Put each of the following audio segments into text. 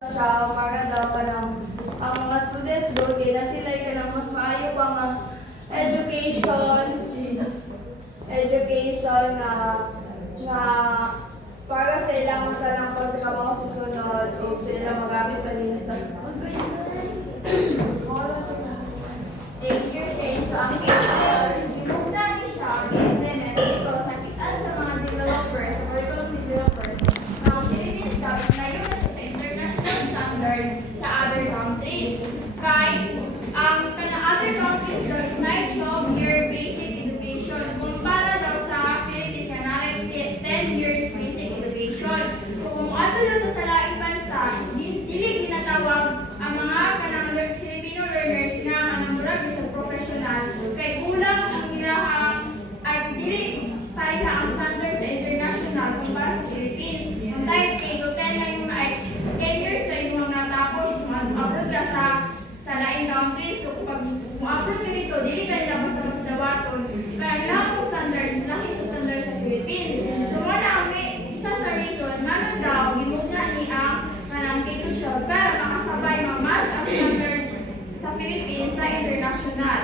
Siya para daw ang mga students doon kaya sila kanang mas maayo pa nga education nga para sa ilang kanang pagkakamao sa sunod o sa ilang magamit pa din sa thank you, Shay. So, ang gimugna ni siya, i-implement dito sa kitaan sa mga developers, curriculum developers, ang Philippines daw is ngayon na siya sa international standard sa other countries. Kahit ang other countries daw is 12-year basic education. Kumpara daw sa Philippines na narin 10 years basic education. So, kung ato lang sa laing bansa, dili ginatawag ang mga kanang Filipino learners na manamurag sa professional kay kulang ang ilahang at dili pareha ang standard sa international kumpara sa Philippines. Ang type K to 10 na yung ay 10 years na yung mga natapos mag-upload ka sa laing countries. So kung upload ka dito, dili ka nila basta-basta dawaton. Kaya ang ilahang standard is laki sa standard sa Philippines. So muna ang isa sa reason nanon daw gimugna ni ang kanang K-12 para makasabay ma-match ang standard sa Philippines sa international.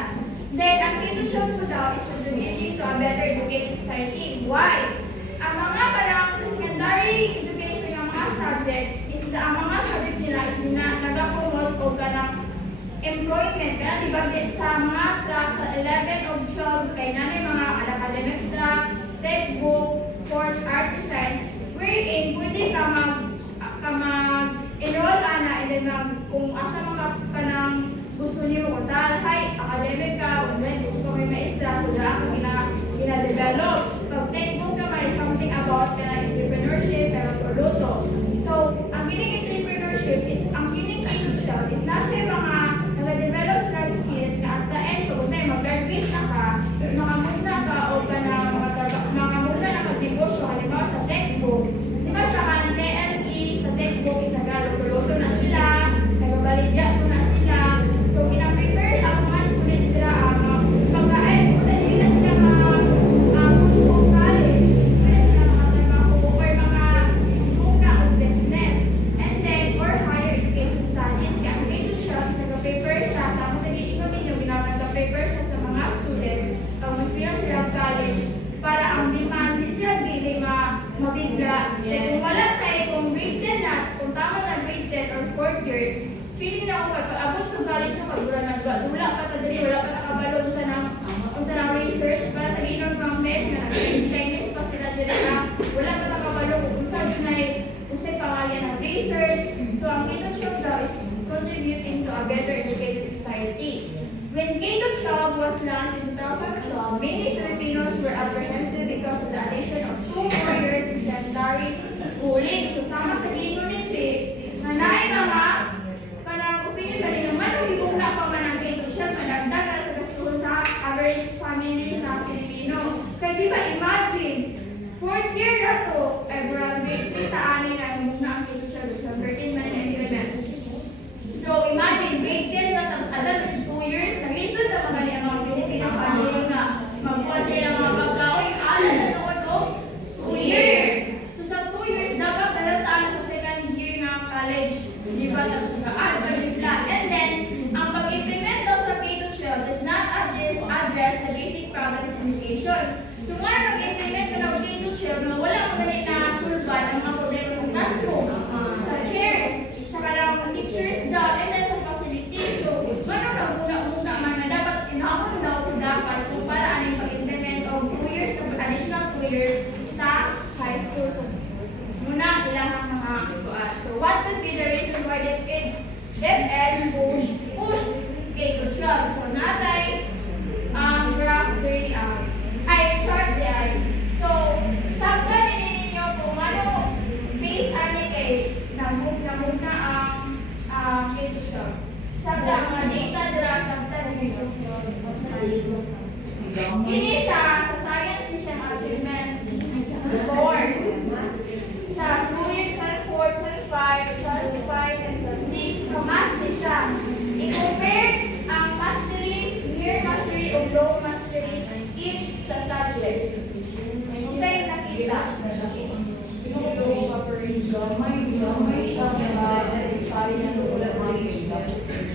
Then, ang K-12 po daw is contributing to a better educated society. Why? Ang mga parang sa secondary education yung mga subjects is ang mga subject nila is nag-promote o ganang employment. Kaya diba sa mga tracks sa 11 of 12 kay nanay mga academic track, textbook, sports, art design, wherein pwede ka mag-enroll ana and then kung asa mga kanang gusto niyo kung hay academic ka, then gusto ko may maestra, so daan ko gina-develop. Pag textbook naman is something about entrepreneurship, pero produkto. So, ang kining entrepreneurship is, ang kining K-12 is na siya mga nag-develop sa skills na at the end, kung mag-graduate na ka, is makamuna ka o ka na makamuna na mag-negosyo, halimbawa sa textbook. Diba sa TLE, sa textbook is nag-produkto na sila, nag-baligya ko na sila. So, pinaprepare ang mga students nila pagkain, dahil na sila gusto ng college, sila mga trabaho or mga muna o business. And then, or higher education studies. Kaya ang K-12 is nag-prepare siya, tapos nag-iing kami yung nag-prepare siya sa mga students, pag mas pinang sila college, para ang demand, hindi sila hindi mabigla. Kung wala tayo, kung grade 10 na, kung tama na grade 10 or 4th year, feeling na ako, pag abot ng college na magdula nagdula ka ta dali, wala ka nakabalo sa ng research para sa inon from mesh na nag-Chinese pa sila dili na wala ka nakabalo kung saan na pangalan ng research. So ang K-12 daw is contributing to a better educated society. When K-12 was launched in 2012, many Filipinos were apprehensive because of the addition of 2 more years in secondary schooling. So sama sa community, na mga opinion ba rin naman, kung ibugna pa man ang K-12, madagdag na sa gastuhon sa average family sa Pilipino. Kaya di ba imagine, 4th year na to, ay graduate, kita-ani na ibugna ang K-12 sa 13 man and 11. So imagine, grade 10 na tapos alam na 2 years, nag-listen na magaling ang mga Pilipino family nga magpuan sila mga pagkaoy, alam na sa auto, 2 years. So sa 2 years, dapat dalataan sa second year ng college. Di ba? Tapos and then, ang pag-implement daw sa K-12 does not address the basic problems in education. So, muna nag-implement ka ng K-12 na wala mo ganit na sulban ang mga problema sa classroom, sa chairs, sa karang teachers daw, and then sa facilities. So, muna muna man na dapat inaamon daw kung dapat so para ano yung pag-implement of 2 years, additional 2 years sa high school. So, muna ilang mga ituan. So, what would be the reason why DepEd push K-12? So, natay graph day short day. So, sabta ninyo kung ano base ani kay namugna ang K-12. Sabta ang mga data dira sabta ninyo. Kini siya sa science ni siyang achievement score. Sa scoring sa 4, sa 5, sa 5, and sa 6, sa math din siya. I-compare ang mastery, near mastery o low mastery each sa subject. Kung sa'yo nakita, gamay siya sa bali niya sa ulat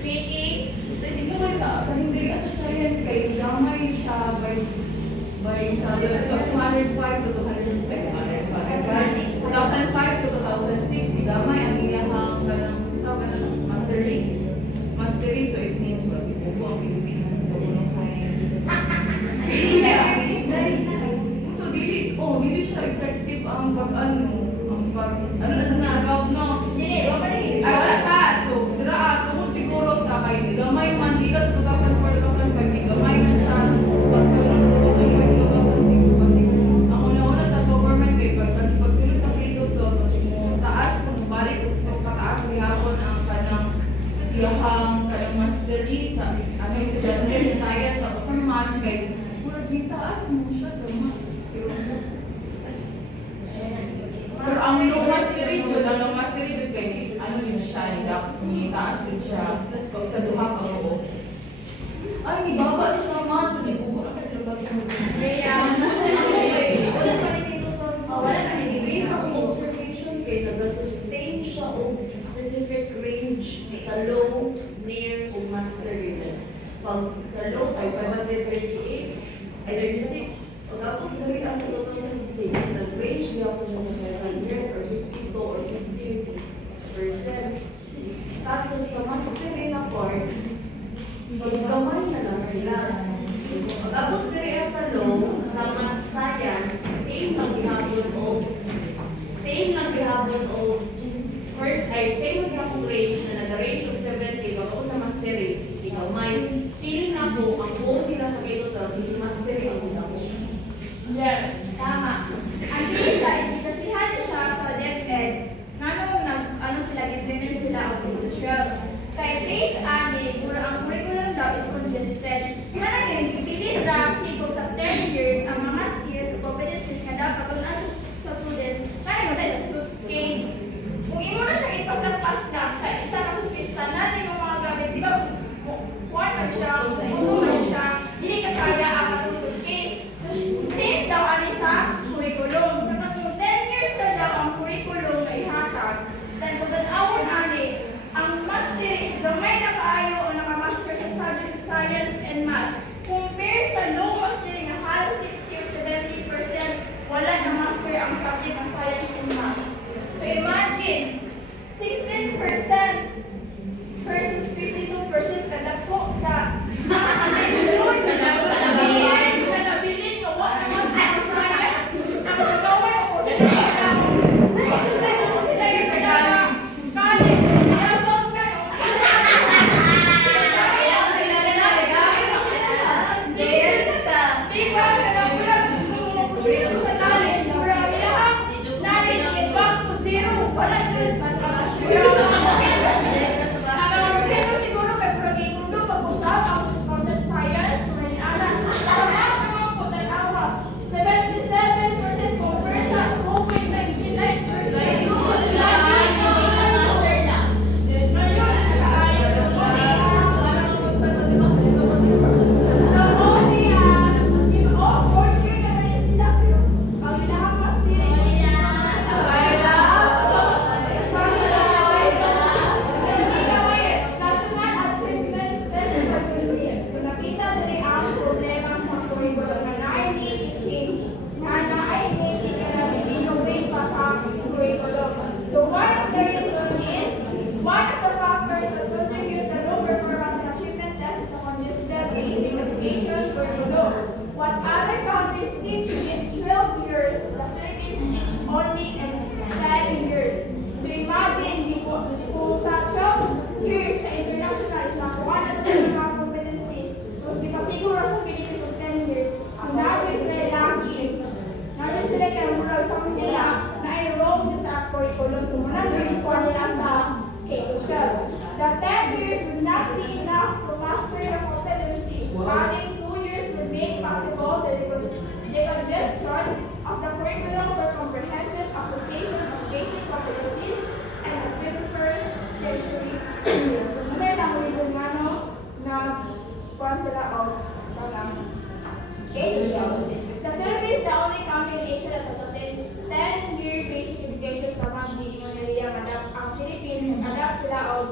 taking, pwede ko sa kalendary at sa science, kay gamay siya by sa 205 to 2005 to 2006, gamay ang iyahang ganang mastery, so it means wala po ang Pilipinas sa unang dili siya effective ang ano na sa nagaw, no? Ay, wala pa. So, tungkol siguro sa kay gamay man, di ka sa 2004-2005, di gamay man siya, pagkagano sa 2005-2006, kasi ang una-una sa government, kasi pagsulod sa kilidot doon, kasi mo taas, kung balik sa pataas, hihapon ang kanang mastery sa estudyante sa science, tapos sa math, kay murag di taas mo siya sa math. Pero ang low mastery jud kay ano din siya, ni taas din siya pag sa duha ka mo. Ay, ni baba siya sa math, so ni bugo na kasi balik mo. Wala pa rin based sa observation kay nag-sustain siya o specific range sa low, near, o mastery na. Pag sa low ay 538, ay 36, pag abot na rin sa 2006, nag-range niya ako siya sa 500 or 52 or 50%. Kaso sa mastery na part, is gamay na lang sila. Pag abot na rin sa low, sa math science, same lang gihapon o first ay same lang gihapon range na nag-range of 70 pagkakot sa mastery, ikaw may feeling na po ang buong nila sa total is mastery ang una ko. Yes, tama. Ang sige siya, isikasihan siya sa DepEd. Ano sila, implement sila ang proposal. Kay base ani, ang curriculum daw is congested. Managin, ipilit ra sigo sa 10 years ang mga skills o competencies na dapat kung sa students. Kaya mo dahil sa case, kung imo na siya ipas lang sa isa ka sumpista na yung mga gamit, di ba? Kuwan man siya, musuman siya, hindi ka kaya ang matong case. Same daw ani sa curriculum. So kung 10 years na daw ang curriculum na ihatag, then kung tanawon ani, ang master is gamay na kaayo o nakamaster sa subject science and math. Compare sa low master na halos 60 or 70%, wala na master ang subject ng science and math. So imagine, 16% versus 52% kada po sa nabilin ko, wala naman sa science. Ang gawin ko sila what other countries teach in 12 years, the Philippines teach only in 10 years. So imagine, kung sa 12 years sa international is nakuha na ito mga competencies, tapos di pa siguro sa Philippines of 10 years, ang natin sila laki, natin sila kaya mula sa nila na i-roll nyo sa curriculum. So muna nila nila sa K-12. The 10 years will not be enough to master the competencies. Adding 2 years will make possible the digestion of the curriculum for comprehensive application of basic competencies and the 21st century skills. So, muna lang reason nga na kuhan sila of K-12. The Philippines is the only country in Asia that has a 10-year basic education sa mga hindi mo nariya ang Philippines adapt sila of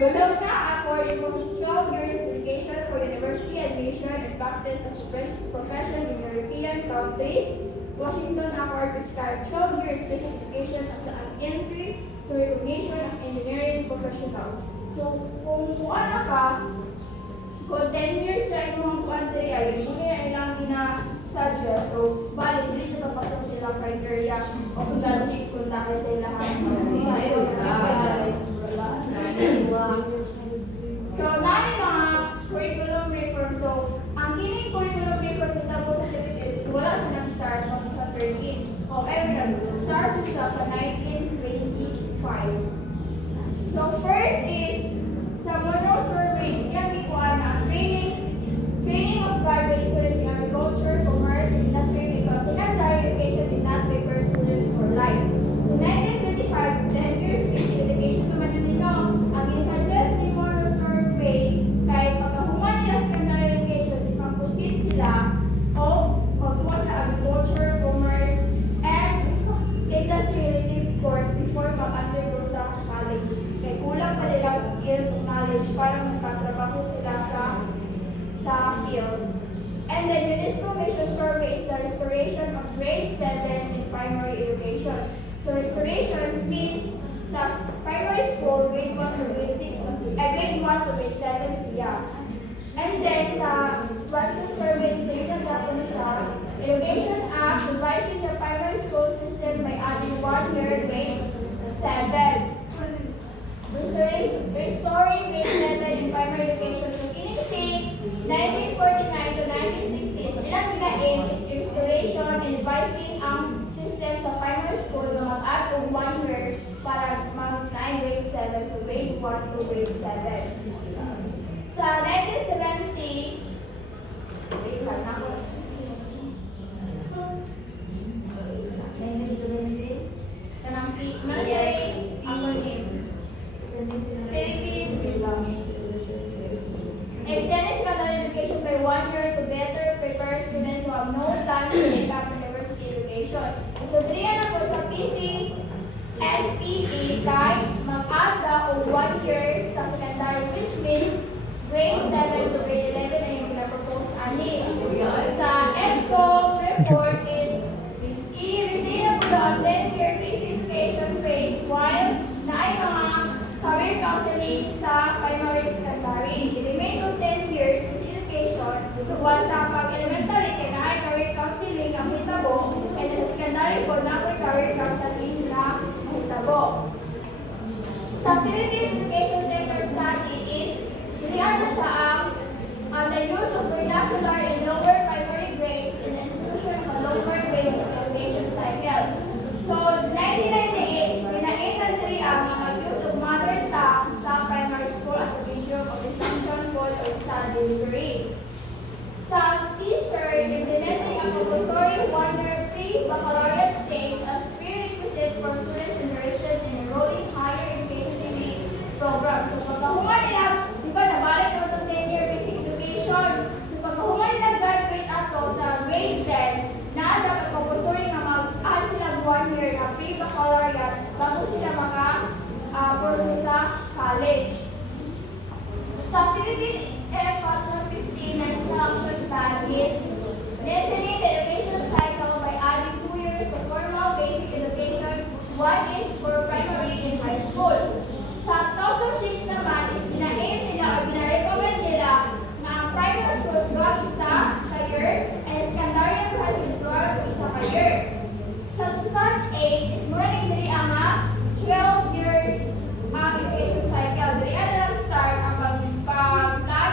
Bologna according to his 12 years education for university admission and practice of profession in European countries. Washington Accord prescribed 12 years basic education as an entry to recognition of engineering professionals. So, kung ano ka, kung 10 years na imong country ay muna na ilang gina-suggest. So, bali, dili na papasok sila criteria o kung judging kung dahil sa ilahan. So, nani mga curriculum reform. So, ang kining curriculum reform sa tabo sa Philippines is wala siya nag-start no, sa 13. However, nag-start siya sa 1925. So, first is sa Monroe Survey, yan gikuan ang training of graduate students in agriculture, commerce, and industry because secondary education did not prepare students for life. So, 1925, 10 years basic education naman yun nino. Ang isuggest ni Monroe Survey kay pagkahuman nila secondary education is mag-proceed sila o magkuha sa agriculture, commerce, and industry-related course before mag-undergo sa college. Kaya kulang pa nilang skills and knowledge para magtatrabaho sila sa field. And then UNESCO Mission Survey is the restoration of grade 7 in primary education. So restoration means sa primary school, grade 1 to grade 6, grade 1 to grade 7 siya. And then sa Swanson Survey, state na tapos sa Education Act, revising the primary school system by adding 1 year grade 7. Restoring grade 7 in primary education. So, kining 1949 to 1960, so ilang gina-aim is restoration and revising ang system sa primary school na mag-add og 1 year para mag-9 grade 7, so grade 1 to grade 7. Sa 1970, wait lang ako. 1970, kanang military extended secondary education by 1 year to better prepare students who have no plan to take up university education. So, diriyan na po sa PCSPE kay mag-add na o 1 year sa secondary, which means grade 7 to grade 11 na yung pinapropose ani. Sa EDCO report is i-retain na po ang 10-year basic education phase while na ay mga career counseling sa primary and secondary. I-remain ng 10 years basic education while sa pag-elementary kaya na ay career counseling ang hitabo and sa secondary po na ay career counseling na hitabo. Sa Philippines Education Sector Study is dilihan na siya ang the use of vernacular in lower primary grades in the institution of a lower basic education cycle. So, 1998 is pina-infantry ang mga use of mother tongue sa primary school as a medium of instruction for child delivery. Sa TESR, implementing a compulsory 1-year pre-baccalaureate stage as prerequisite for students interested in enrolling higher education degree programs. So, pagkahuman nila, di ba, nabalik naman itong 10-year basic education. So, pagkahuman nila graduate ato sa grade 10, na dapat compulsory na mag-add sila 1 year na pre-baccalaureate bago sila maka-pursue sa college. Sa Philippine EFA 2015 National Action Plan is lengthening the education cycle by adding 2 years of formal basic education, 1 each for primary and high school. Sa 2006 naman is pina-aim nila o pina-recommend nila na ang primary schools gawag isa ka year and secondary and high schools gawag isa ka year. Sa 2008 is mura ning diri ang 12 years ang education cycle. Diri na lang start ang pag-plan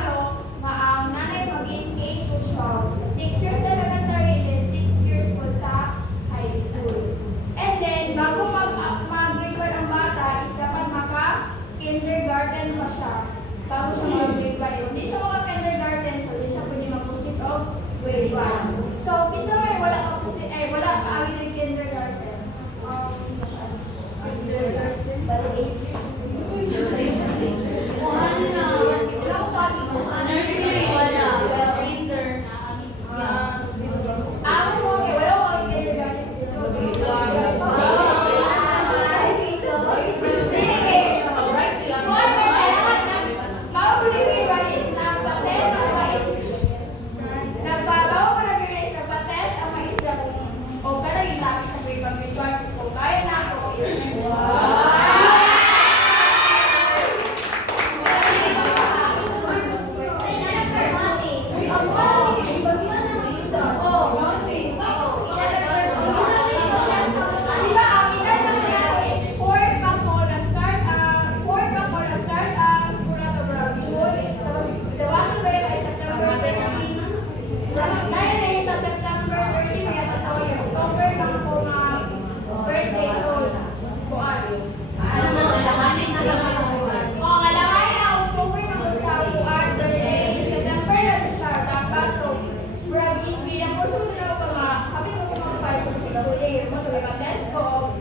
mo to yung test ko.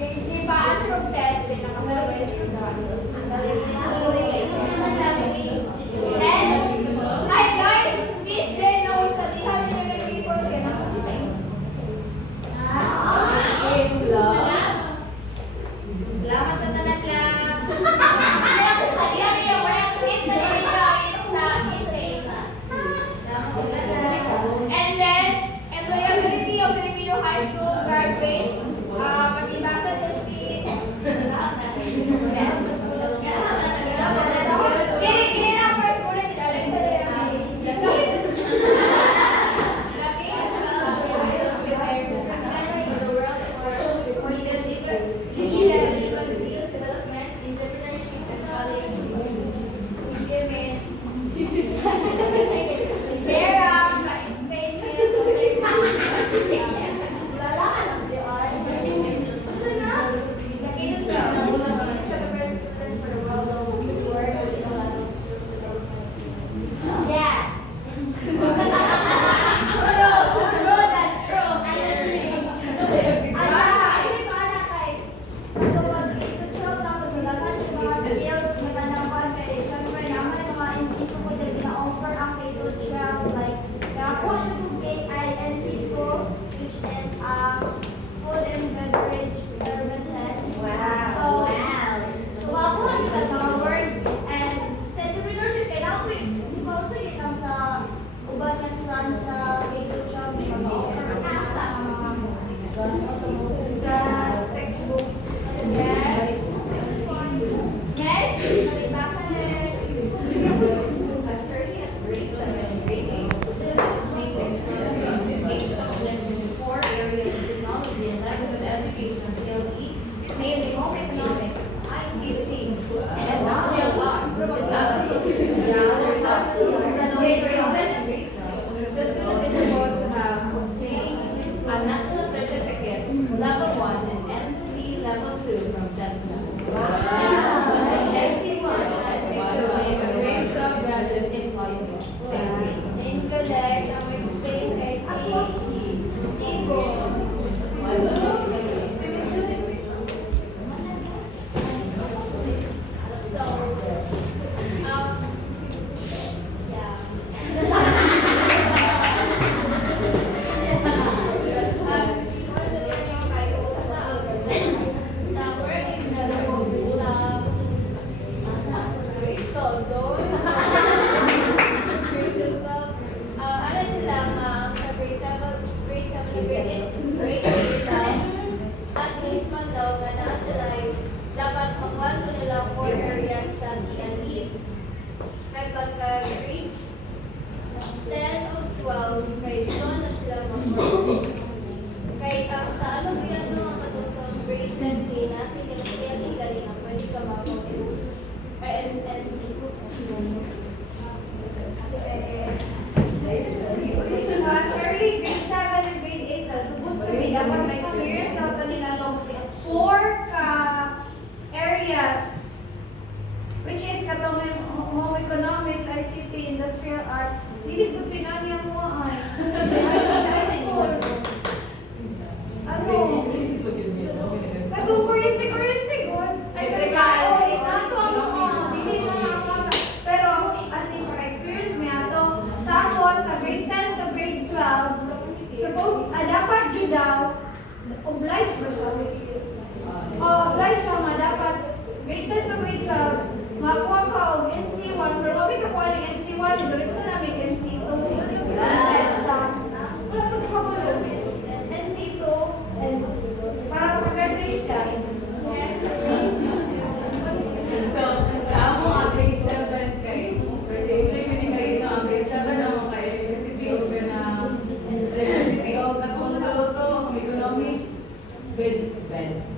Yung pa-answer of test, din nakasabi rin sa ang galing And, hi guys, please then know sa dihan nyo yung papers kaya nakapag-science. Salamat na tanan lang. And then, employability of Filipino high school graduates, patibasan ng speed. Kini na first bullet ni Alexa de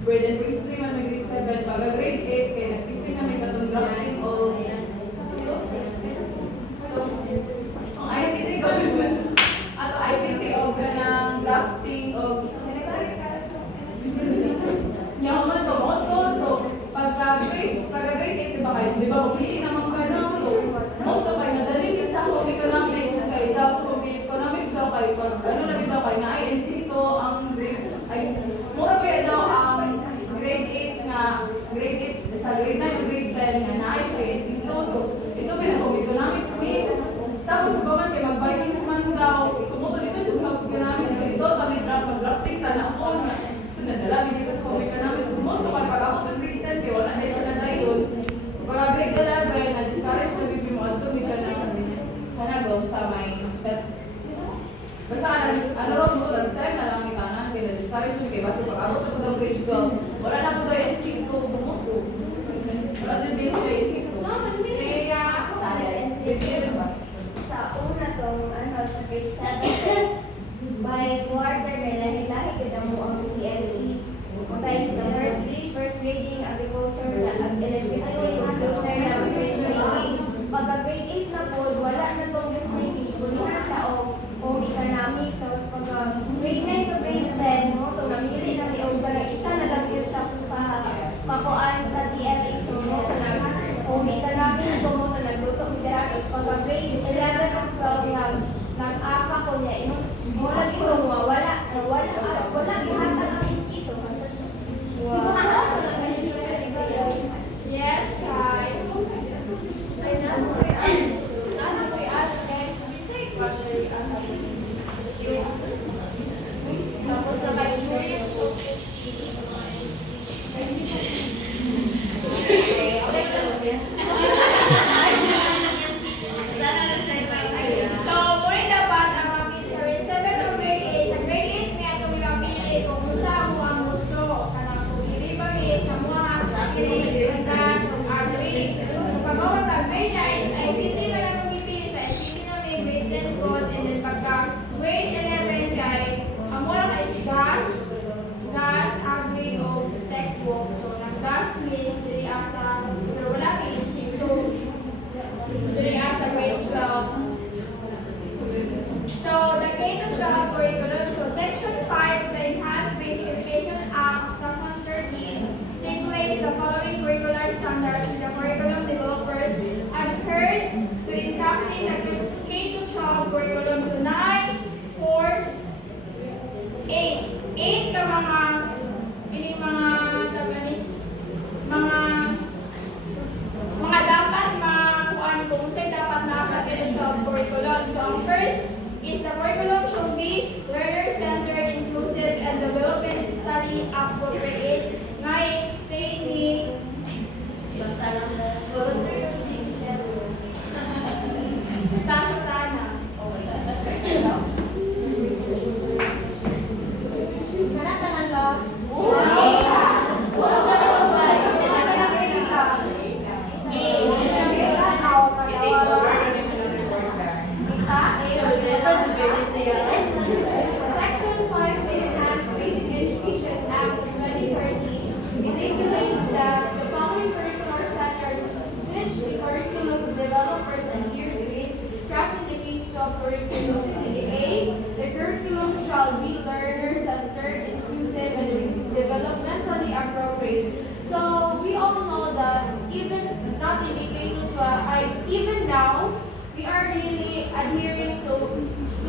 Grade and grade 3 man may grade 7. Pag grade 8 kay nag-isip na may katong drafting o ang ICT ko ato ICT o ganang drafting o yung man to moto so pagka grade 8 diba kayo diba pumili naman ka no so moto kayo nadali ka sa home economics kayo daw sa home economics daw kayo ano lagi daw kayo na INC to ang grade 8 ka mga ini mga tagani mga dapat makuan kung saan dapat nasa sa curriculum. So ang first is the curriculum should be learner-centered, inclusive, and developmentally appropriate. Nga explain ni Basta lang na voluntary sa Santana. Kanatanan ka? Section 5 of the Enhanced Basic Education Act of 2013 stipulates that the following curricular standards which the curriculum developers adhere to crafting the K-12 curriculum. A. The curriculum shall be learner-centered, inclusive, and developmentally appropriate. So we all know that even not in K-12, even now, we are really adhering to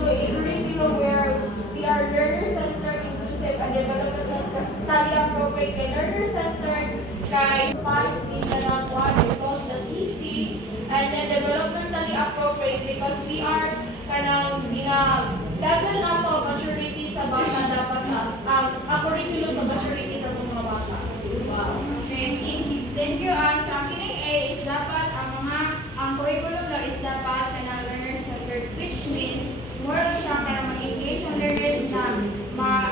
a curriculum where we are learner-centered, inclusive, and developmentally appropriate. Kay learner-centered, kay smart, di na lang one, because the TC, and then developmentally appropriate because we are kanang level na to maturity sa bata dapat sa curriculum sa maturity sa mga bata. Wow. Thank you. Sa akin A is dapat ang curriculum daw is dapat kanang learner-centered, which means more lang siya kanang mag-engage ang learners na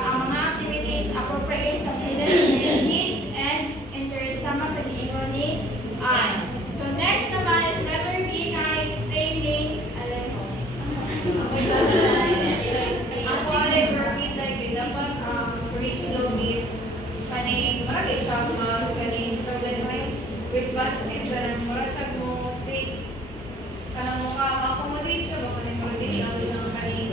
ang mga activities appropriate sa students' needs and interest sama sa giingon ni Ann. So next naman is letter B na explaining Ang college working like dapat curriculum is kaning marami siya kaning may responsive kanang mura siya mo take kanang mo ka-accommodate siya ba kanang marami lang siya kaning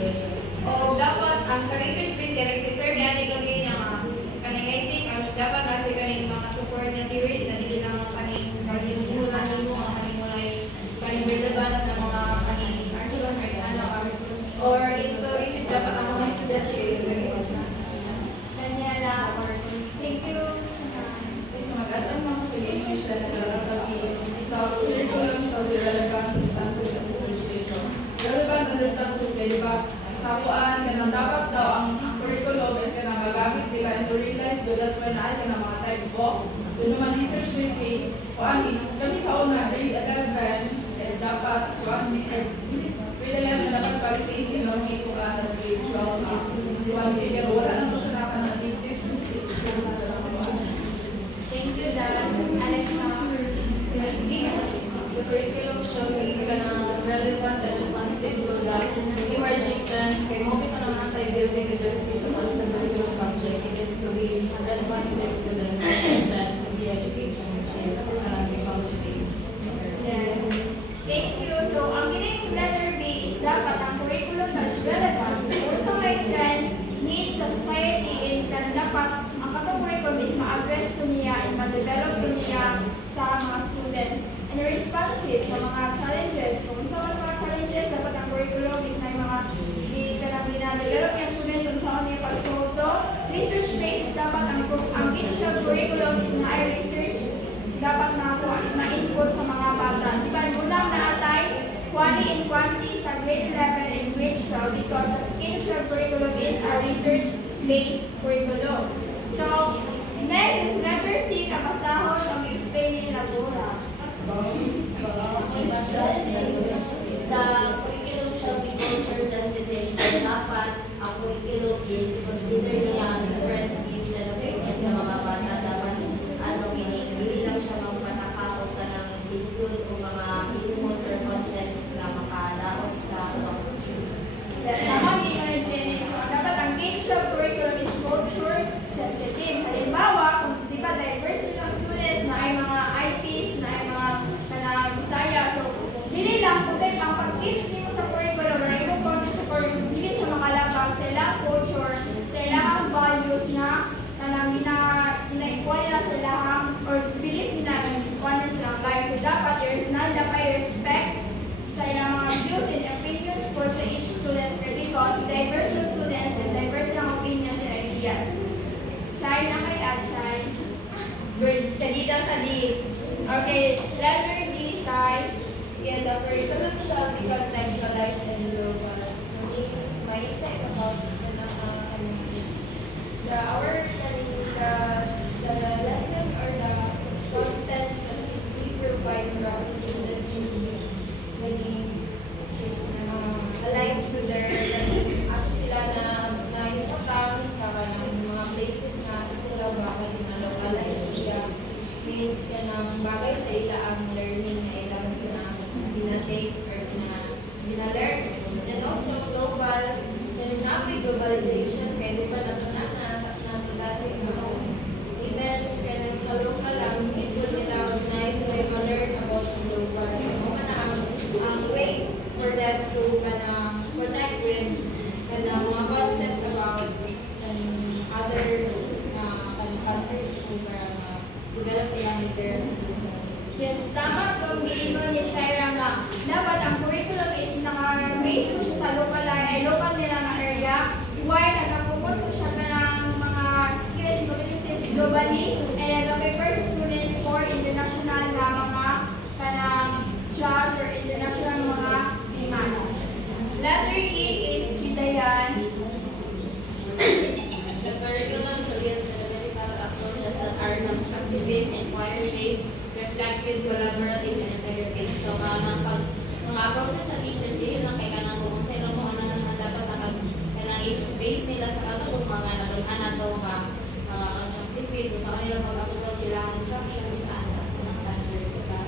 o dapat ang sa research bin direct si Sir Yanni kagay na kaning I think dapat na siya kaning mga support na theories na dili lang kaning kaning bulan nimo ang kaning walay kaning relevant na mga kaning articles right ano or ito isip dapat ang mga estudyante Daniela. Thank you. is mag-add-on mga sige siya na sabi sa curriculum siya relevant substantive association. Relevant and responsive kaya diba sa kuan kanang dapat daw ang curriculum is kanang magamit nila and to realize do that's why na kanang mga type book. Doon naman research with kay kuan kami sa una grade 11 dapat kuan grade 11 dapat pag-state yung mga may kuan sa grade 12 is kuan pero wala na mo siya nakanalitive. Thank you, Dan. Alexa. The curriculum shall be relevant and responsive to the emerging trends. Kaya mo kita naman tayo building literacy sa most of the curriculum subject. It is to be responsive to the trends of the education, which is technology-based. Yes. Thank you. So, ang gining letter B is dapat ang curriculum na relevant sa may trends, needs sa society, and dapat ang katong curriculum is ma-address ko niya and ma-develop ko niya sa mga students. And responsive sa mga challenges. Kung sa mga challenges, dapat ang curriculum is na yung mga gina-develop niya students kung saan niya pag-solve to. Research-based, dapat ang initial curriculum is na ay research dapat na ma-input sa mga bata. Diba, gulang na atay, quality and quantity sa grade 11 and grade 12 because the initial curriculum is a research-based curriculum. So, next is letter C, kapasahon ang explaining na Laura. The curriculum shall be culture sensitive. So dapat ang curriculum is to consider niya ang different views and opinions sa mga bata. Dapat hindi lang siya magpatakakot ka ng input o mga inputs or contents na makalaot sa mga Tama ni Jenny. So, dapat ang initial curriculum is culture sensitive. Halimbawa, kung di ba diversity ng students na ay mga IPs, na ay mga Bisaya. So, dili lang, kung ang pag-teach Yes. Shine na kay at shine. Good. Sa D daw sa D. Okay. Letter D, shine. Again, the curriculum shall be contextualized and global. May insight about our the lesson or the contents that we provide for our students should be aligned to their asa sila na isakang sa mga places na asa sila bakit na localize siya means ka ng bagay sa ila ang learning na ilang binatake or binalearn. And also global, and not with globalization, pwede pa na ito na dati even kaya sa local lang, it will nila organize sila ma-learn about sa global. Kung ang way for them to connect with mga concepts about other countries kung develop nila literacy. Yes, tama itong giingon ni Shaira nga dapat ang curriculum is naka-base mo siya sa local nila na area. Why nagkapupot mo siya ka ng mga skills and competencies globally and nag-prepare sa students for international na mga kanang jobs or international mga demands. Letter E is si Dayan. The curriculum should use analytical approaches that are constructive-based, inquiry-based, reflective, collaborative, and integrative. So, mga approaches sa teachers, yun lang kaya kanang kung sino mo ano naman dapat kanang i-base nila sa katulong mga natulungan na ito constructive-based. So, sa kanila mag-approach sila construction sa standards sa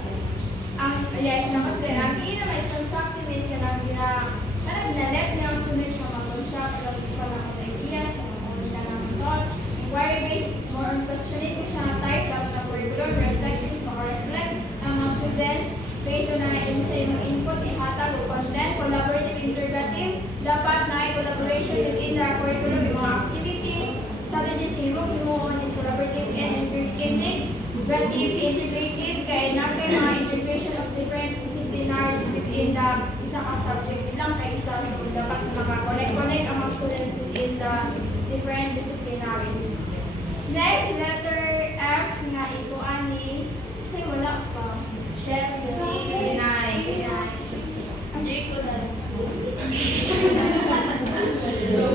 Yes, namas din. Ang ina may constructive is kanang gina-let niya ang students mag-construct ng mga ideas, mga thoughts. Inquiry-based, more on questioning siya ng type of na curriculum, reflective, maka-reflect ang mga students based on na sa inyong input, ihatag o content, collaborative, integrative, dapat na collaboration within the curriculum, yung mga activities, strategies, himuon is collaborative and integrative, integrative, kaya na kayo mga integration of different disciplinaries within the isang subject lang kay isa, so dapat maka-connect ang mga students within the different disciplinaries. Next, letter F nga ikuan ni kasi wala pa. Chef si Binay. Jacob na. The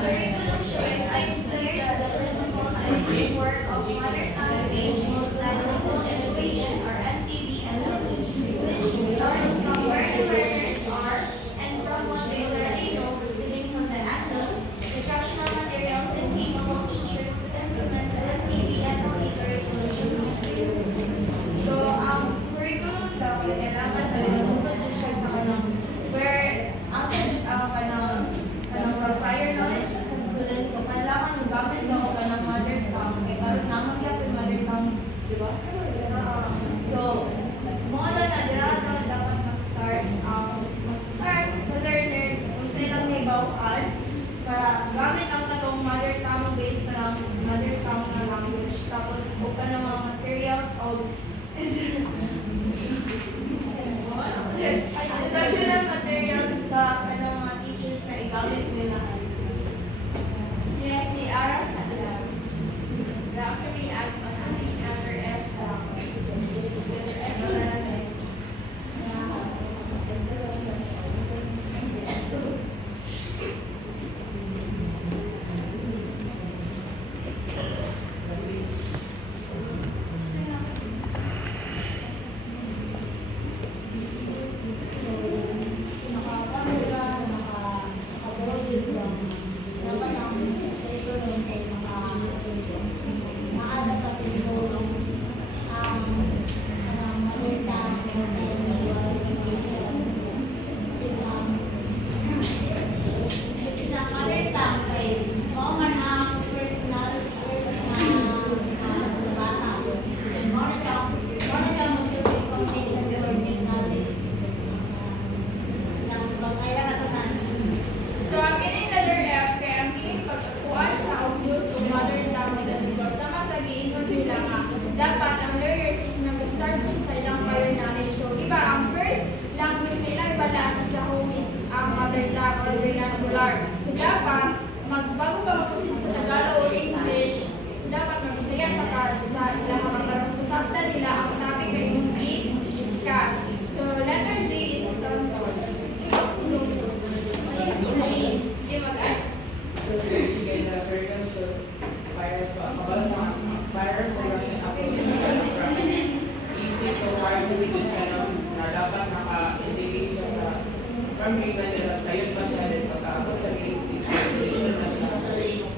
curriculum should inspire the principles and framework of mother tongue-based multilingual education or MTB and which starts from where the learners are and from what they already know, proceeding from the unknown, instructional materials and capable teachers to implement the MTB and curriculum. So, ang curriculum daw, kailangan sunod siya sa kanang where kanang prior knowledge sa students. So, kailangan yung gamit daw kanang mother tongue. Kaya karoon naman yung mother tongue, di ba? So, mga na dira dapat mag-start sa learner kung silang may bawaan para gamit ang katong mother tongue based na mother tongue na language. Tapos, o ka ng mga materials o instructional materials sa kanang mga teachers na igamit nila. Yes, si Ara sa lab. Actually, letter F lang. Letter F lang.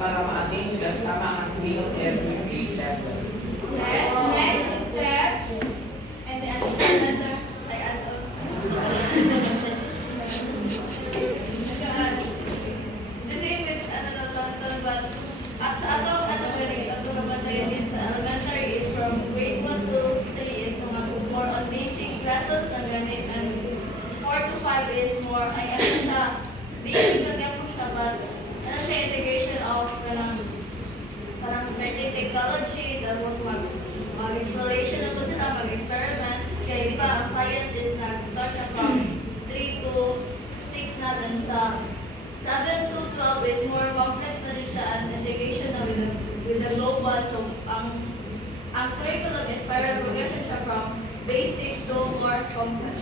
para ma-attain nila tama ang skill every grade level. Yes, next is Steph. And then another, like The same with but at sa atong grades, ato naman tayo is sa elementary is from grade 1 to 3 is more on basic lessons na ganit, and 4 to 5 is more, ay ano siya, basic na kaya po siya, but ano siya integration of parang certain technology, tapos mag-exploration na po sila, mag-experiment. Kaya di ba, ang science is nag-start siya from 3 to 6 na, then sa 7 to 12 is more complex na rin siya, and integration na with the global. So, ang curriculum is spiral progression siya from basics to more complex.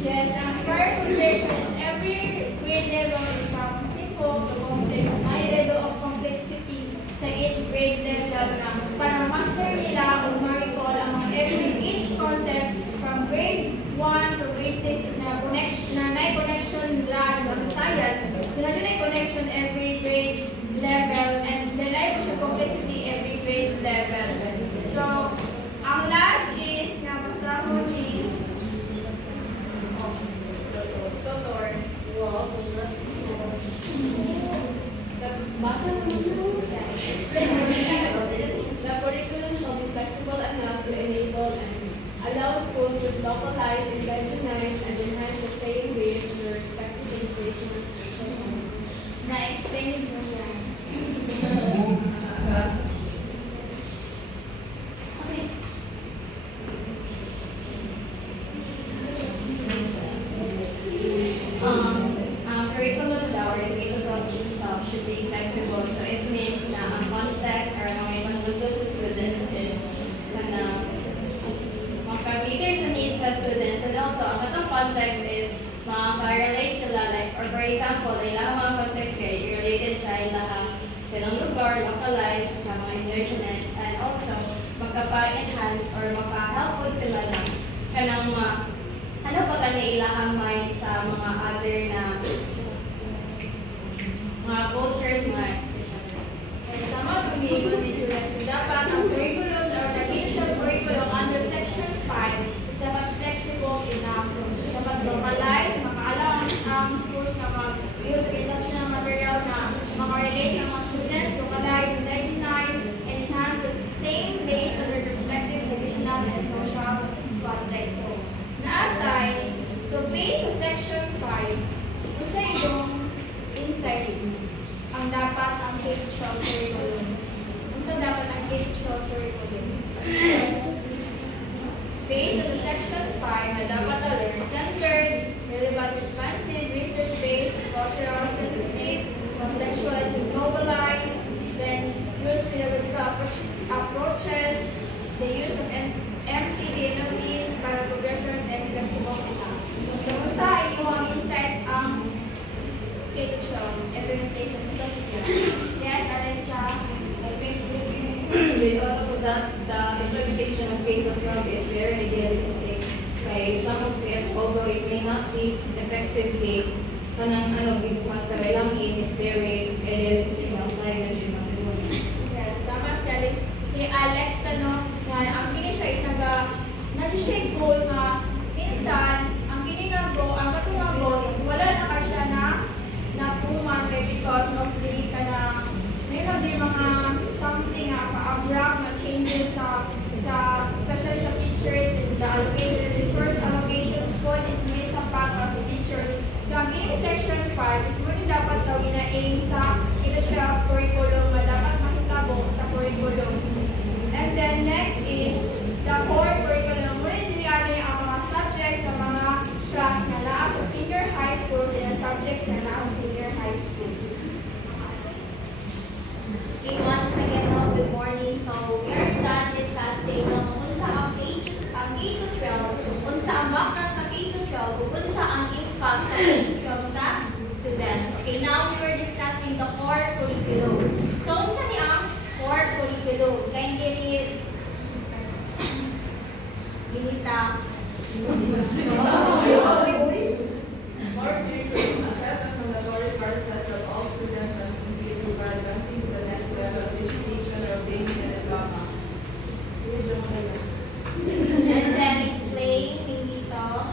yes, ang spiral progression is every grade level is from simple to complex. May level of complexity sa each grade level na para master nila o ma-recall ang mga each concept from grade 1 to grade 6 is na connection nila ng science. Yun na connection every grade level, and nilay ko siya complexity every grade level. So, ang last is nabasa ko ni Tutor. Wow, congrats. Basa naman yun. Explain mo The curriculum shall be flexible enough to enable and allow schools to localize, indigenize, and enhance the same ways to their respective educational systems. na-explain mo yan. Ang curriculum daw or curriculum itself should be flexible. So it means na ang context or mga ibang sa students is na mag-cater sa needs sa students, and also ang katong context is makaka-relate sila, like, or for example, ilang mga context kayo related sa silang lugar, localized, sa mga indigenous, and also magkapa-enhance or maka-help po sila na kanang ano pa kani ilahang mind sa mga other na mga cultures, mga Tama kung hindi dapat ang curriculum or the initial curriculum under section 5 is dapat flexible enough. So, dapat localize, makaalam ang schools na mag-use of international material na makarelate ng mga students, localize, indigenize, and enhance the same based on their respective traditional and social context. So, naatay, so based sa section 5, kung sa iyong insights, ang dapat ang K-12 curriculum. Kung saan dapat ang K-12 curriculum? Based on the section 5 na dapat na learner-centered, relevant, responsive, research-based, cultural sensitive, contextualized and globalized, then use pedagogical approaches, the use of MTDNLEs, para progression, and flexible enough. So, kung sa iyong insight ang K-12 implementation. Yes, Alexa. I think with all of that, the implementation of K-12 is very idealistic. Kaya some of it, although it may not be effectively, kanang pero ilang aim is very idealistic na usahay na dyan masiguro. Yes, tama si Alex, na ang kini siya is nag-shake goal nga, minsan, ang kini nga goal, ang katong goal is wala na ka siya na puman because of the mayroon din mga something ka-abrupt na changes sa especially sa teachers and the allocated resource allocations po is may sapat para sa teachers. So ang kini section 5 is mo dapat daw ina-aim sa ito siya curriculum nga More curriculum, a set of mandatory courses that all students must complete before advancing to the next level of education or obtaining a diploma. And then explain, Mingito.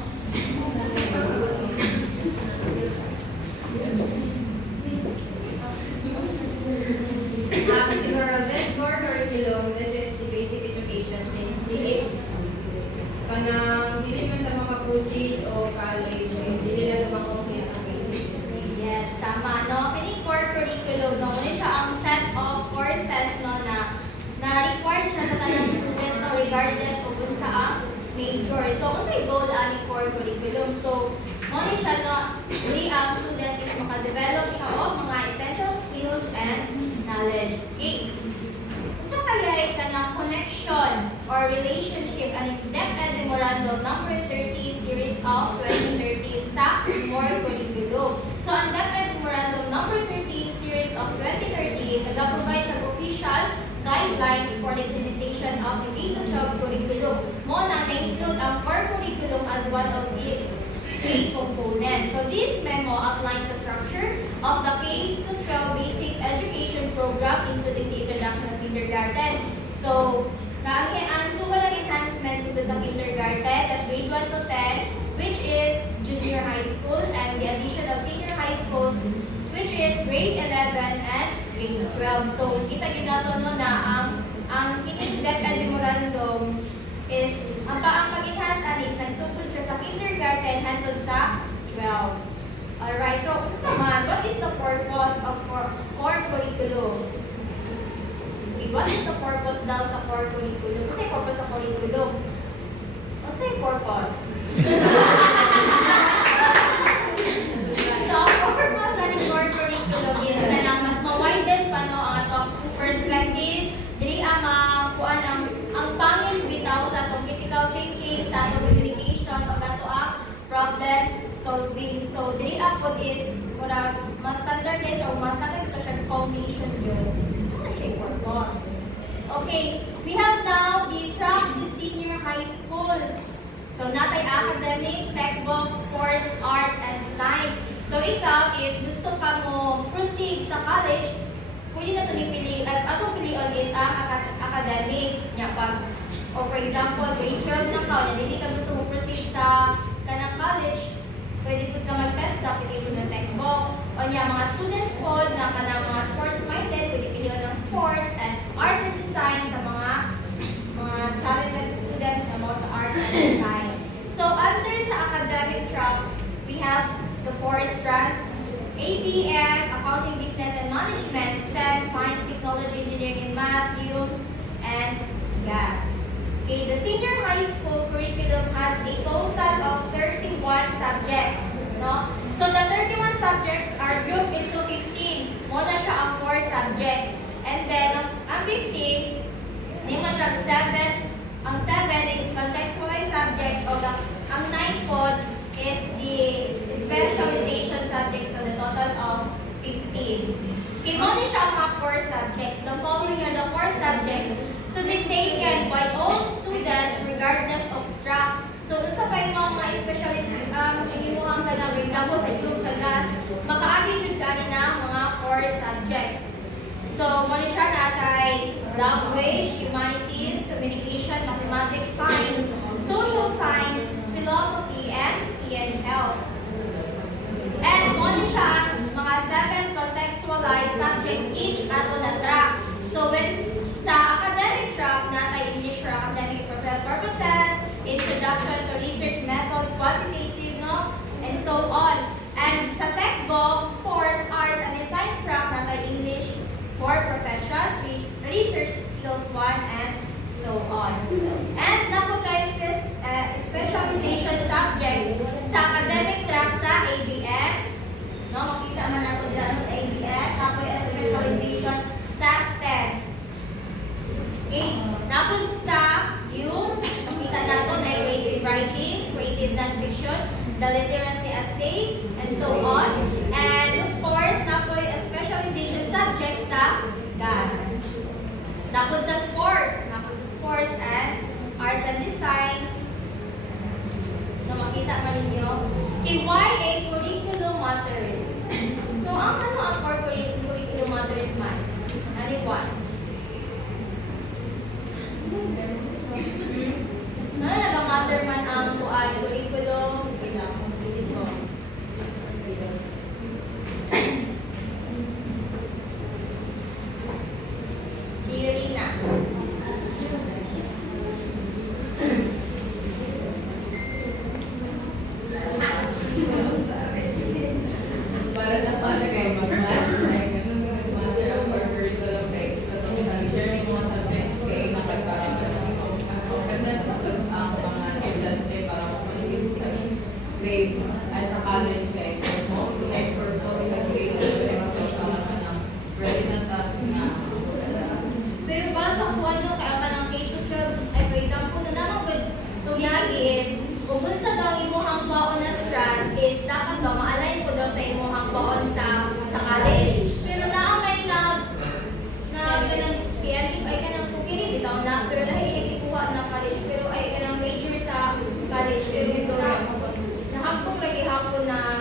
Siguro, this core curriculum, this is the basic education since dili kanang dili man ta maka-proceed o college, dili na ta makomplete ang basic education. Yes, tama, no? Kini core curriculum, no? Muna siya ang set of courses, no, na required siya sa tanang students, no, regardless of kung sa ang major. So, kung sa'y goal ani core curriculum, so, muna siya, no, really ang students is makadevelop siya o mga essential skills and knowledge. Okay. So, kaya ka ng connection or relationship and DepEd Memorandum number 30 series of 2013 sa core curriculum. So, ang DepEd Memorandum number 30 series of 2013 nag-provide siya official guidelines for the implementation of the K-12 curriculum. Mo na na-include ang core curriculum as one of its key components. So, this memo outlines the structure of the K-12 basic education program, including the introduction of kindergarten. So, ang walang enhancements sa kindergarten, that's grade 1 to 10, which is junior high school, and the addition of senior high school, which is grade 11 and grade 12. So, kita ginato no na ang DepEd Memorandum is, ang pag-enhance is nagsugod siya sa kindergarten hangtod sa 12. Alright, so what is the purpose of core curriculum? Okay, what is the purpose daw sa core curriculum? Kasi purpose sa curriculum. What's the purpose? So, ang purpose sa core curriculum is na lang mas ma-widen pa no ang atong perspectives, dili kuan ang pangil bitaw sa atong critical thinking, sa atong communication, pag ato ang problem solving. So, dili apod is mas standardize o matangin ito siya foundation yun. Ano siya yung purpose? Okay, we have now the tracks in senior high school. So, natay academic, textbook, sports, arts, and design. So, ikaw, if gusto ka mo proceed sa college, pwede na ito nipili, at atong pilion is ang academic. Or for example, grade 12 na ka, na hindi ka gusto mo proceed sa kanang college, pwede po ka mag-test na pili mo ng textbook. O niya, mga students po na kanang mga sports-minded, pwede pilihan ng sports and arts and design sa mga talented students about sa arts and design. So, under sa academic track, we have the four strands: ABM, Accounting, Business, and Management, STEM, Science, Technology, Engineering, and Math, UMS, and Gas. Okay, the senior high school curriculum has a total of 31 subjects. No? So, the 31 subjects are grouped into 15. Muna siya ang 4 subjects. And then, ang 15, hindi mo siya 7. Ang 7 is contextualized subjects. O ang 9 po is the specialization subjects. So, the total of 15. Okay, muna siya ang mga 4 subjects. The following are the 4 subjects to be taken by all students regardless of track. So, gusto pa yung mga specialist, igimuhang ka na, for example, sa group sa gas, maka-attitude ka na mga 4 subjects. So, muna siya natay language, humanities, communication, mathematics, science, social science, philosophy, and PNL. And muna siya mga 7 contextualized subject each ato na track. So, when sa academic track, natay English for academic purposes, introduction to research methods, quantitative, no? And so on. And sa textbook, sports, arts, and science track, natay English for professions, research skills 1, and so on. And napo guys, this specialization subjects sa academic track sa ABM, no? Makita man nato dyan sa ABM, napo yung specialization sa STEM. Okay, napo sa UMS, makita nato na creative writing, creative non-fiction, the literacy essay, and so on. And of course, napo yung specialization subject sa GAS. Napo sa sports and arts and design. Na kita man ninyo. Okay, why a curriculum matters? So, ang ano ang core curriculum matters man? Ano one? Ano nag-matter man ang curriculum? Isa, dito. Giolina. Para sa palagay, mag-math, like, nag-matter ang core curriculum, like, katong sa learning mga subjects, kaya nakagparang confident because ang mga estudyante para makasigil sa grade ay sa college kay mo, so like purpose sa grade ay magkasama ka ng ready na task na Pero para sa kung ano, kaya ka ng K to 12, ay for example, na naman good, itong yagi is, kung unsa daw imuhang baon na strand is, dapat daw ma-align po daw sa imuhang baon sa college. Pero naamay na ganang, ay kanang kukiri bitaw na, pero dahil ikuha na college, pero ay kanang major sa college. Pero nahapong lagi hapon na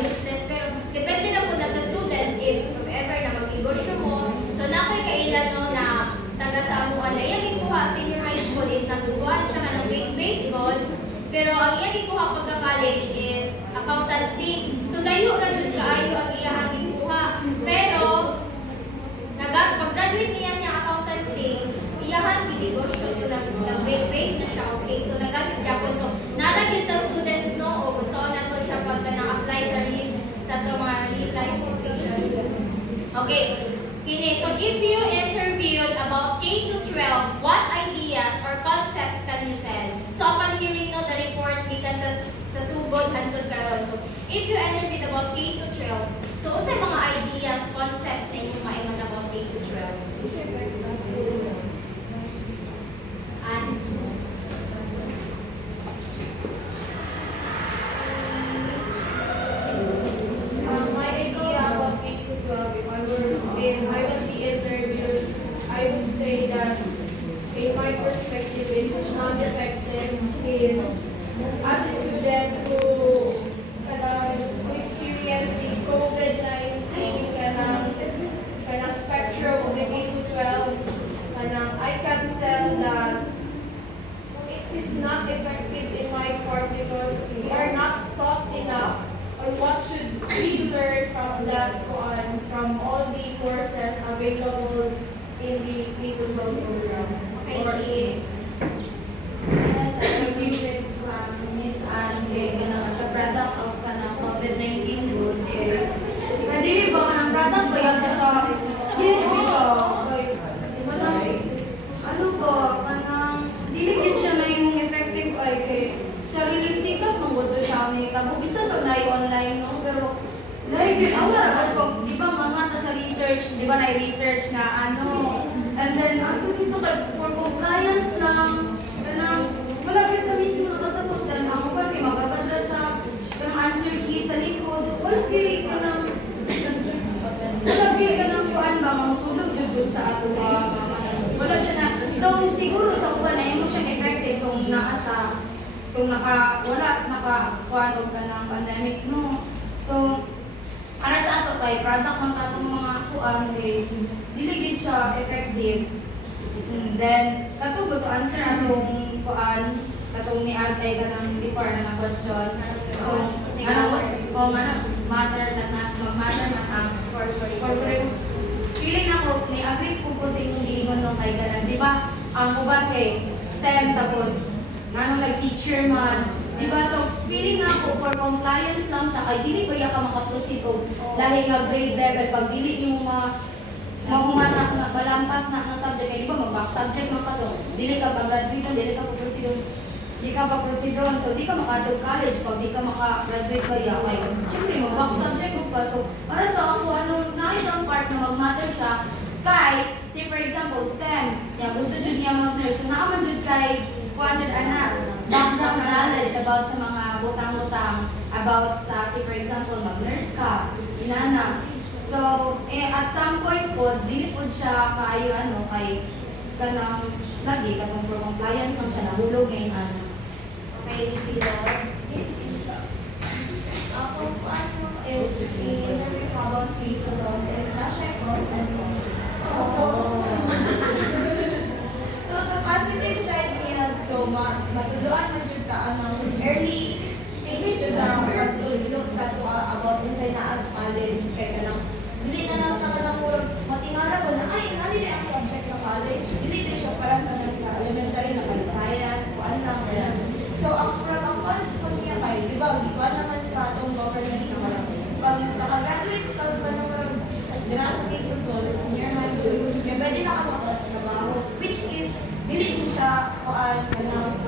useless, pero depende na po na sa students if ever na mag-negosyo mo. So nakoy kailan no na taga sa amuan na iyang ikuha senior high school is nagubuhan siya ka ng big goal. Pero ang iyang ikuha pagka-college is accountancy. So layo na dyan kaayo ang iyang ikuha. Pero pag-graduate niya sa accountancy, iyahan kinegosyo to nag-bake na siya, okay? So nagamit niya po. So nalagyan sa students no o gusto na to siya pag na-apply sa mga real life situations. Okay. Kini, so if you interviewed about K to 12, what ideas or concepts can you tell? So upon hearing no the reports gikan sa sugod hangtod karon. So if you interviewed about K to 12, so unsay mga ideas, concepts na imong maingon about K to 12? And My idea about K to 12, if I will be interviewed, I would say that in my perspective, it is not effective since as a student who experienced the COVID-19 kanang spectrum of the K to 12, I can tell that it is not effective in my part because we are not taught enough on what should we learn from that one, from all the courses available in the K to 12 program. okay, Or- Chi. Yes, I agree with Miss Anne kay kanang sa product of kanang COVID-19 goods eh. Dili ba kanang product ba yung sa yes ba? Wala ano ba kanang dili gyud siya na imong effective ay kay sariling sikap mangguto siya ni tabo bisan pag na online no pero like awara agad ko di ba mga ta sa research di ba na research nga ano and then ang dito kay for compliance lang kanang wala gyud kami mismo nakasagutan ang uban kay mabagadra sa kanang answer key sa likod wala gyud kanang wala gyud kanang kuan ba masulog jud sa ato wala siya na though siguro sa uban na imo siya effective kung naa sa kung nakakuan og kanang pandemic no so para sa ato kay product man katong mga kuan kay dili gyud siya effective. Then katong to answer atong kuan katong ni Altay kanang before na question kung ano matter na mag-matter na ang corporate feeling ako ni agree ko sa imong giingon no kay kanang di ba ang uban kay STEM tapos nganong nag-teacher man di ba so feeling ako for compliance lang siya kay dili ba ya ka makaproceed og lahi nga grade level pag dili nimo mahumana nga malampas na ang subject kay di ba mag-back subject man ka so dili ka pag-graduate dili ka pa-proceed so di ka maka-adult college pag di ka maka-graduate ba ya kay syempre mag-back subject mo pa so para sa ako ano na isang part na mag-matter siya kay say for example STEM ya gusto jud niya mag-nurse so naaman jud kay kuan jud ana background knowledge about sa mga butang-butang about sa say for example mag-nurse ka inana so at some point po dili pod siya kaayo ano kay kanang lagi katong for compliance lang siya nahulog ngayon ano Okay, Silo. Ako po ano in about dito doon is siya cost and fees. So sa positive side niya, so matuduan man jud ta ang early stage jud na pagtulog sa to about sa naas college kay kanang dili na lang ta kanang matingala ko na ay nali na ang subject sa college dili din siya para sa elementary na pala science o ano lang. So ang cons po niya kay di ba di ba naman sa atong government na wala pag naka-graduate ka pa na wala dira sa K-12 sa senior high kaya pwede na ka magtrabaho which is dili siya kanang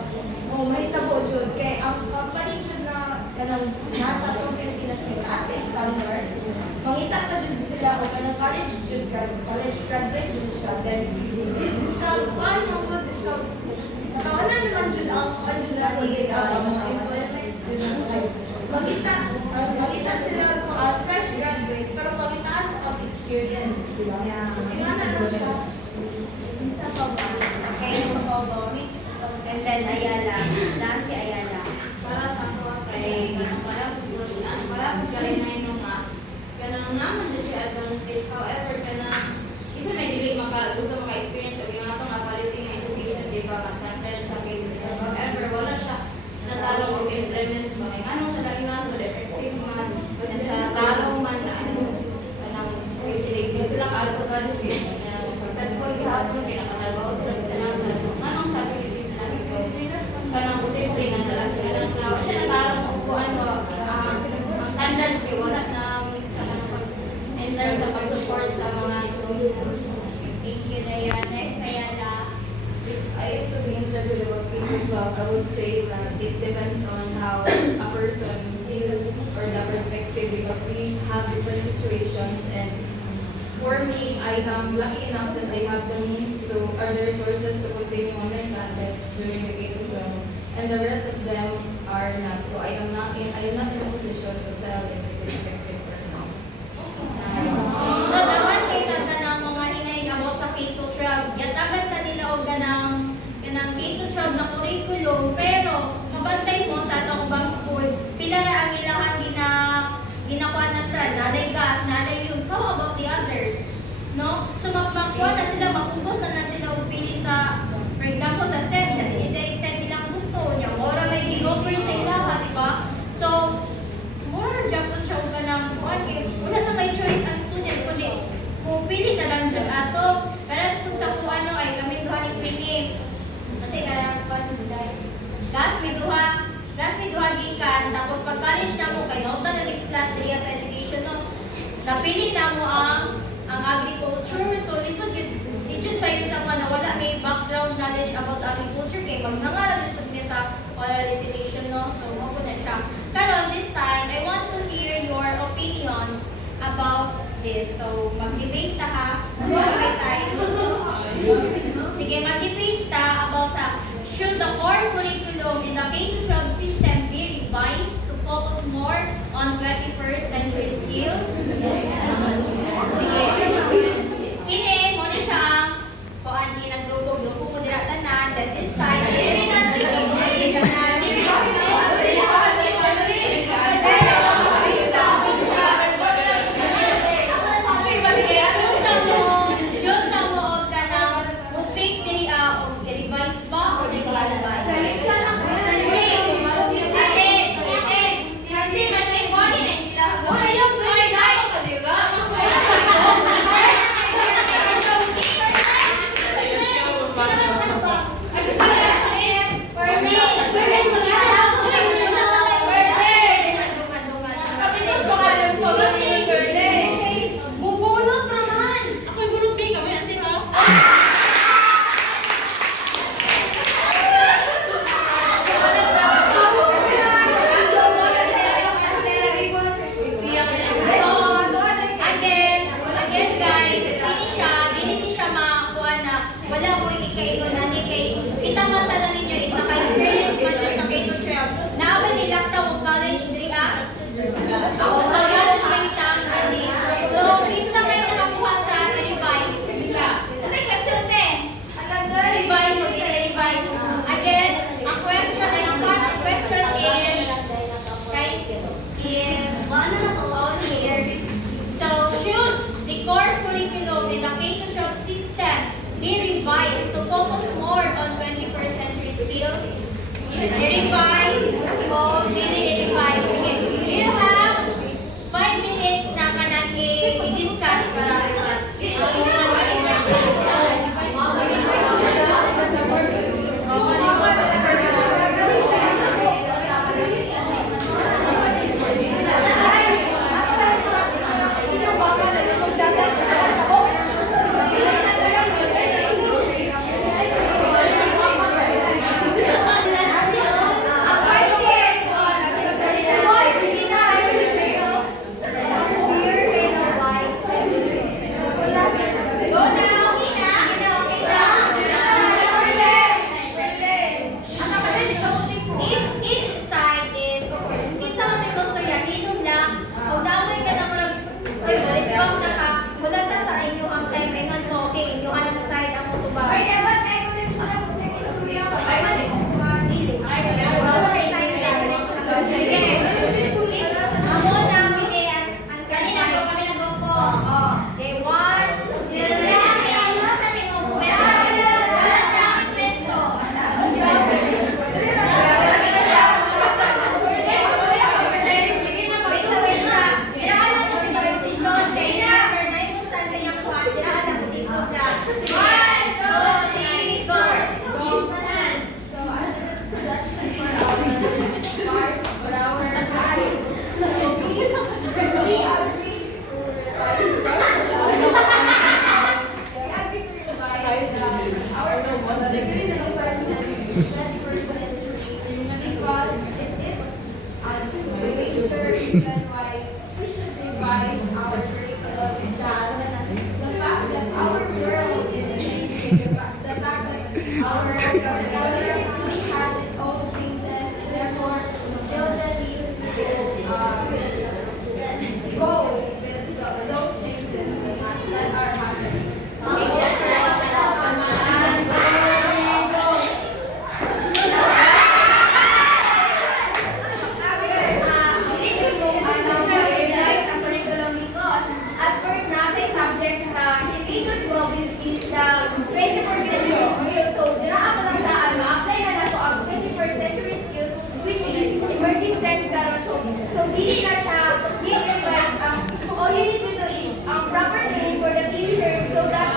mahitabo jud kay ang company jud na kanang nasa atong Pilipinas kay taas kay standards mangita pa jud sila o kanang college graduate jud siya then discount mo good discount nakawanan naman jud ang jud na mga employment magita sila fresh graduate pero pagitaan mo ang experience di ba tingnan na lang siya Isa pa ba? Okay, so Bobos. And then Ayala. Last si Ayala. Para sa ako kay kanang para ko kay na nga kanang naman din siya advantage. However, kanang isa may dili gusto maka-experience og yung atong quality ng education di ba sample sa K-12. However, wala siya natalo og implement mo. Anong sa dali na so effective man sa talo man na kanang dili sila ka-college successful gihapon kay nakatrabaho sila sa nasa so anong sa Philippines na ito kanang safety nga dala siya kanang na siya nag-aral mo kung ano ang standards kay wala na sa kanang in terms sa pag-support sa mga Thank you, Diana. Next, Ayala. if I had to be interviewed about K-12, I would say that it depends on how a person views or the perspective because we have different situations and for me, I am lucky enough that I have the means to, or the resources to continue online classes during the K-12, and the rest of them are not. So I am not in a position to tell if it is effective or not. No, dapat kayo na ng mga hinaing about sa K-12. Yatagan na nila o ganang K-12 na curriculum, pero mabantay mo sa atong bang school, pila na ang ilang ginakuha na strand, naday gas, naday yung, so how about the others? No? So makuha na sila, makubos na sila upili sa, for example, sa STEM, dahil STEM nilang gusto niya, mora may di-offer sa ilaha, di ba? So, mora dyan po siya kung ganang, wala na may choice ang students, kundi pumili na lang dyan ato. Pero kung sa kung ano ay kami duha ni Queenie, kasi karang gas may duha gikan, tapos pag college na mo, kay nauta na next slot diriya sa education, no? Napili na mo ang agriculture, so lisod yun sa yun sa mga na wala may background knowledge about sa agriculture, kay pag nangaral dito niya sa oral recitation, no? So, mo na siya. Karon, this time, I want to hear your opinions about this. So, mag-debate ta ha. Mag-debate tayo. Sige, mag-debate ta about sa should the core curriculum in the K-12 system be revised to focus more on 21st century skills? Yes. Sige. Kini, mo ni siya ang kuan ni nagrugo po dira tanan. Then this time is i-revise o i-revise. Okay. You have 5 minutes na kanang i-discuss para each side is kinsa man may gusto ya inom lang o damay ka na murag ay respond na ka wala ta sa inyo ang time ingon ko okay inyo ang side ang mo ba ay dapat kay ko din sa istorya ay man ko dili ay sige amo na mini ang kanina kami na grupo okay 1 sige na wait sa siraan mo sa position kay na overnight mo stand sa iyang kuha siraan ang dito sa 1 2 3 Because it is the major reason why we should revise our curriculum is that the fact that our world is changing, the fact that our society has its own changes, and therefore children need to go with those changes that are happening. At first, nasa subject sa K to 12 is the 21st century skills. So, dinaan mo lang daan, ma-apply na nato ang 21st century skills, which is emerging trends karon. So dili na siya i-revise. All you need to do is proper training for the teachers so that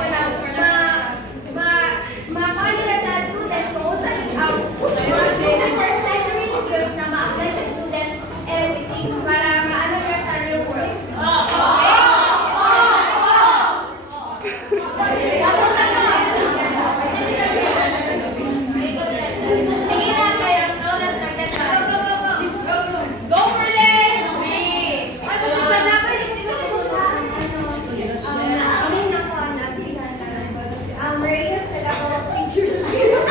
ma-paano na sa students kung sa mga 21st century skills na ma-apply sa students and para maano na sa real world. sige na kaya ang oras nagdagdag Go Merlin! Ano si Panaman? Maria said about teacher skills.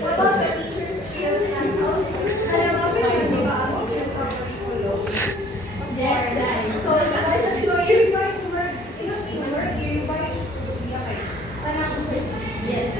What about the teacher skills? Alam mo ba di ba ang teachers of curriculum? Yes. So, i-revise work. I-revise siya kay. Yes.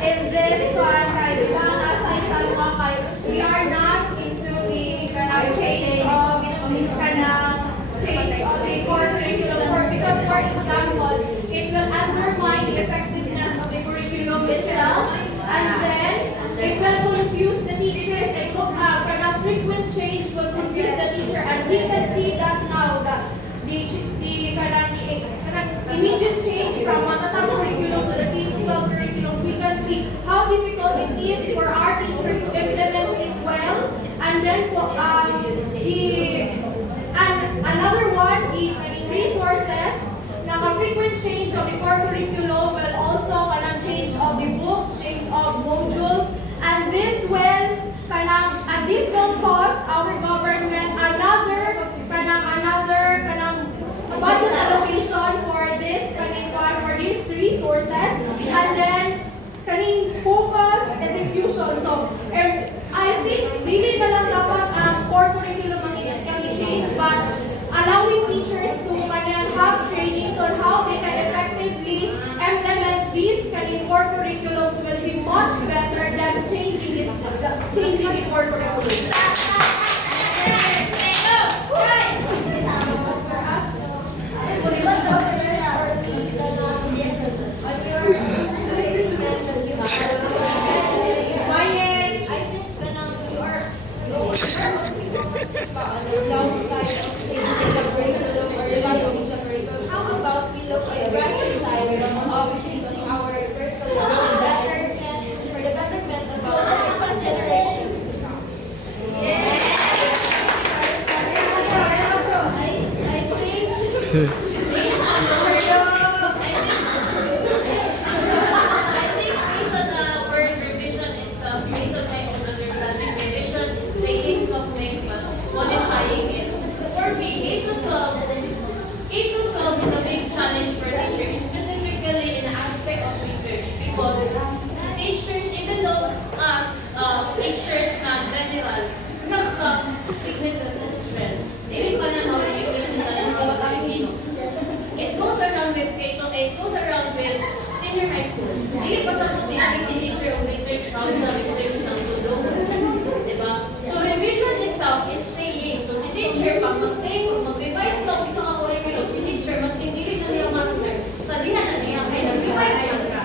In this one, kay isang nasa isang mga kayo, we are not into the change of the core curriculum because, for example, it will undermine the effectiveness of the curriculum itself, and then it will confuse the teachers. And frequent change will confuse the teacher, and we can see that now that the immediate change from Matatang curriculum to the K-12 curriculum, we can see how difficult it is for our teachers to implement it well. And then another one is resources. Naka-frequent change of the core curriculum will also change of the books, change of modules, and this will cause our government another budget allocation for these resources, and then focus execution. So I think based on the word revision itself, based on my own understanding, revision is taking something but modifying it. For me, K-12 is a big challenge for teachers, specifically in the aspect of research, because teachers, even though us, teachers na general, we have some weaknesses and strengths. Dili pa na how English na tayo ng Filipino. It goes around with K-12, it goes around with senior high school. Dili pa sa kuti ang si teacher of research, cultural research ng tulo. Diba? So revision itself is staying. So si teacher, pag mag-save or mag-revise daw isang curriculum, si teacher, mas hindi na siya master. Study na niya, kaya nag-revise lang ka.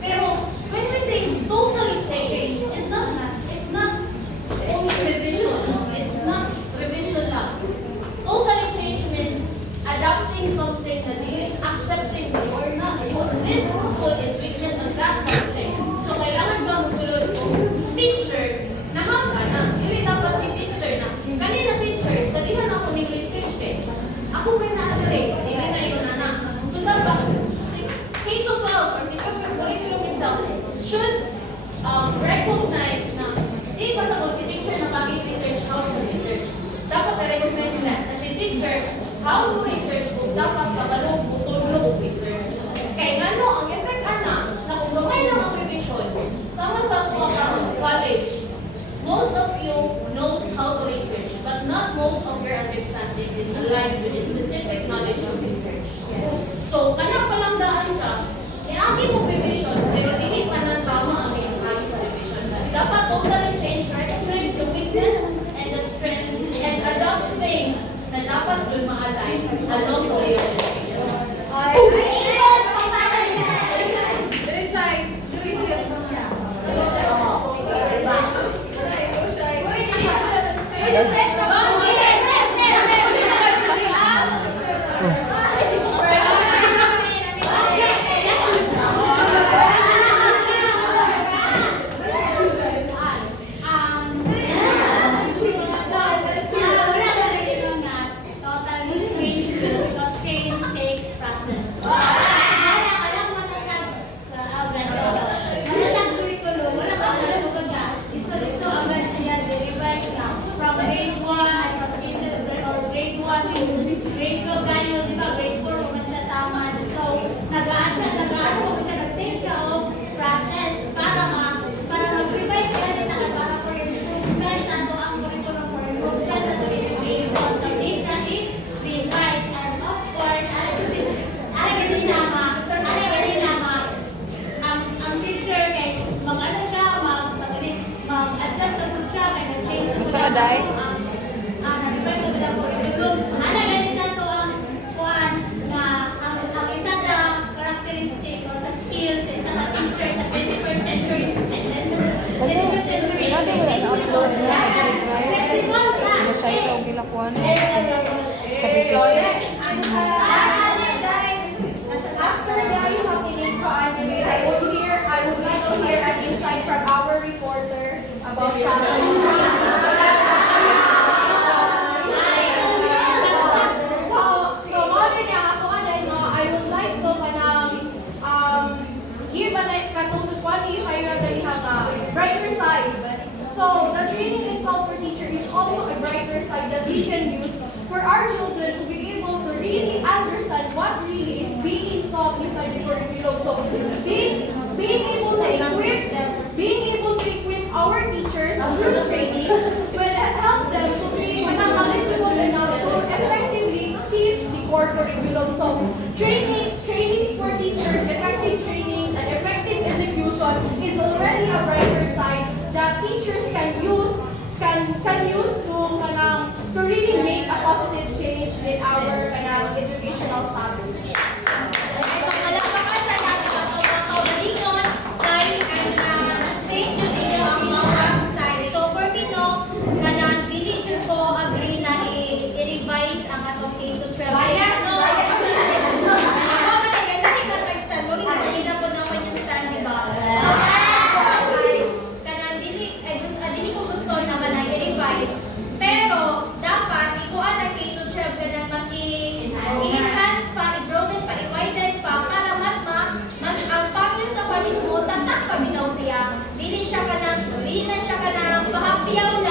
Pero when we say totally change, it's not only revision. It's not revision lang. Totally change means adopting something that you accepting that you're not. This school is weakness and that's something. So kailangan ba musulod ko? Teacher, nahanga na. Hindi dapat si teacher na. Kanina teacher, studyhan ako ng research eh. Ako rin na-agree. Hindi na yun na. So dapat, si K-12 or si curriculum itself should recognize na di pa sa si teacher na bagay research, how to research. Dapat i-recognize nila na si teacher, how to research kung dapat kabalong tutulong research. Kaya nga ang effect na kung gamay lang ang revision, sama sa college, most of you knows how to research, but not most of your understanding is aligned with the specific knowledge of research. Yes. So, kanya palang daan siya, iagi mo revision, pero hindi pa na tama ang iagi sa revision. Dapat totally change, recognize the weakness and the strength, and adopt things na dapat dun ma-align along the way of education. After guys ang tinig ko anime, I would like to hear an insight from our reporter about something. So mo din ako no, I would like to give an katungod ko ni Shaira dali brighter side. So the training itself for teacher is also a brighter side that we can use for our children to be able to really understand what really is being taught inside the curriculum. So being able to equip our teachers through the trainings will help them to be knowledgeable enough to effectively teach the core curriculum. So trainings for teachers, effective trainings and effective execution is already a brighter side that teachers can use to really make a positive change in our educational status. So, malapakan sa natin ang mga kaugalingon dahil state nyo din ang mga website. So, for me, no, kanang dili dyan ko agree na i-revise ang atong K-12. So, ako ka na lahi ka mag-stand mo, hindi na po naman yung stand, diba? So, kanang dili ko gusto naman na i-revise. Pero, dapat, ikuha na K-12 ka na mas i-enhance pabitaw siya, dili na siya kanang bahapyaw